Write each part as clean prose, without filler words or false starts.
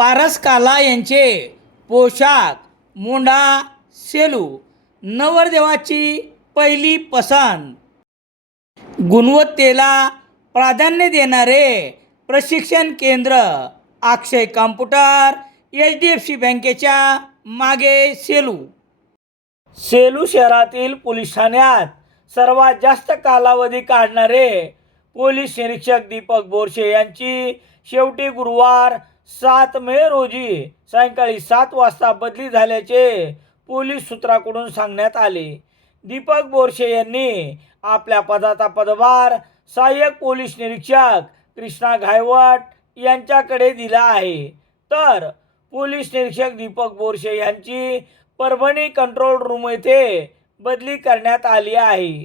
पारस काला यांचे पोशाख मोंढा सेलू नवरदेवाची पहिली पसंत. गुणवत्तेला प्राधान्य देणारे प्रशिक्षण केंद्र अक्षय कॉम्प्युटर HDFC बँकेच्या मागे सेलू. सेलू शहरातील पोलीस ठाण्यात सर्वात जास्त कालावधी काढणारे पोलीस निरीक्षक दीपक बोरसे यांची शेवटी गुरुवार 7 मे रोजी सायंकाळी 7 वाजता बदली झाल्याचे पोलीस सूत्राकडून सांगण्यात आले. दीपक बोरसे यांनी आपल्या पदाचा पदभार सहाय्यक पोलीस निरीक्षक कृष्णा घायवट यांच्याकडे दिला आहे. तर पोलीस निरीक्षक दीपक बोरसे यांची परभणी कंट्रोल रूम येथे बदली करण्यात आली आहे.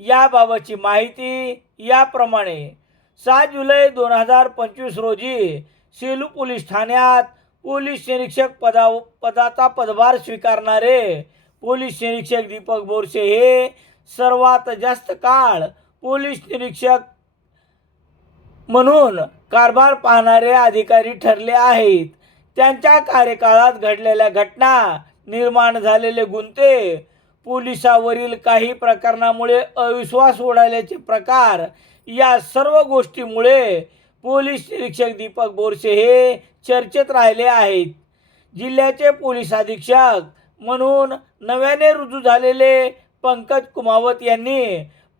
याबाबतची माहिती याप्रमाणे 7 जुलै 2025 रोजी सेलू पोलीस ठाण्यात पोलीस निरीक्षक पदाचा पदभार स्वीकारणारे पोलीस निरीक्षक दीपक बोरसे हे सर्वात जास्त काळ पोलीस निरीक्षक म्हणून कारभार पाहणारे अधिकारी ठरले आहेत. त्यांच्या कार्यकाळात घडलेल्या घटना, निर्माण झालेले गुन्हे, पोलिसावरील काही प्रकरणामुळे अविश्वास उडाल्याचे प्रकार या सर्व गोष्टींमुळे पोलीस निरीक्षक दीपक बोरसे हे चर्चेत राहिले आहेत. जिल्ह्याचे पोलीस अधीक्षक म्हणून नव्याने रुजू झालेले पंकज कुमावत यांनी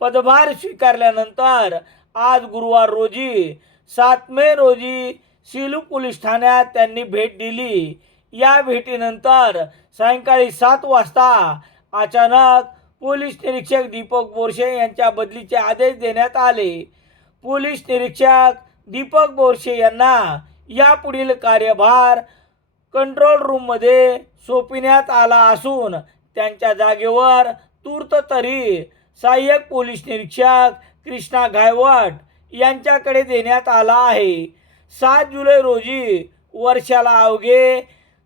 पदभार स्वीकारल्यानंतर आज गुरुवार रोजी 7 मे रोजी सेलू पोलीस ठाण्यात त्यांनी भेट दिली. या भेटीनंतर सायंकाळी 7 वाजता अचानक पोलीस निरीक्षक दीपक बोरसे यांच्या बदलीचे आदेश देण्यात आले. पोलीस निरीक्षक दीपक बोरसे यांना यापुढील कार्यभार कंट्रोल रूममध्ये सोपविण्यात आला असून त्यांच्या जागेवर तूर्त तरी सहाय्यक पोलीस निरीक्षक कृष्णा घायवट यांच्याकडे देण्यात आला आहे. 7 जुलै रोजी वर्षाला अवघे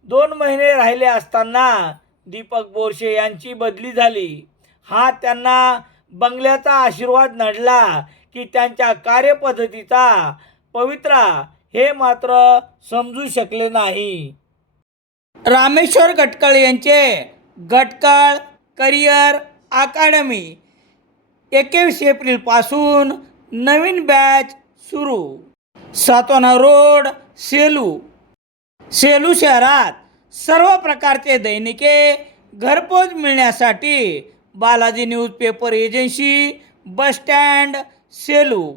2 महिने राहिले असताना दीपक बोरसे यांची बदली झाली. हा त्यांना बंगल्याचा आशीर्वाद नडला की त्यांच्या कार्यपद्धतीचा पवित्रा हे मात्र समजू शकले नाही. रामेश्वर गटकळ यांचे गटकळ करिअर अकादमी 21 एप्रिलपासून नवीन बॅच सुरू. सातवाना रोड सेलू. सेलू शहरात सर्व प्रकारचे दैनिके घरपोच मिळण्यासाठी Balaji newspaper agency, bus stand, Selu.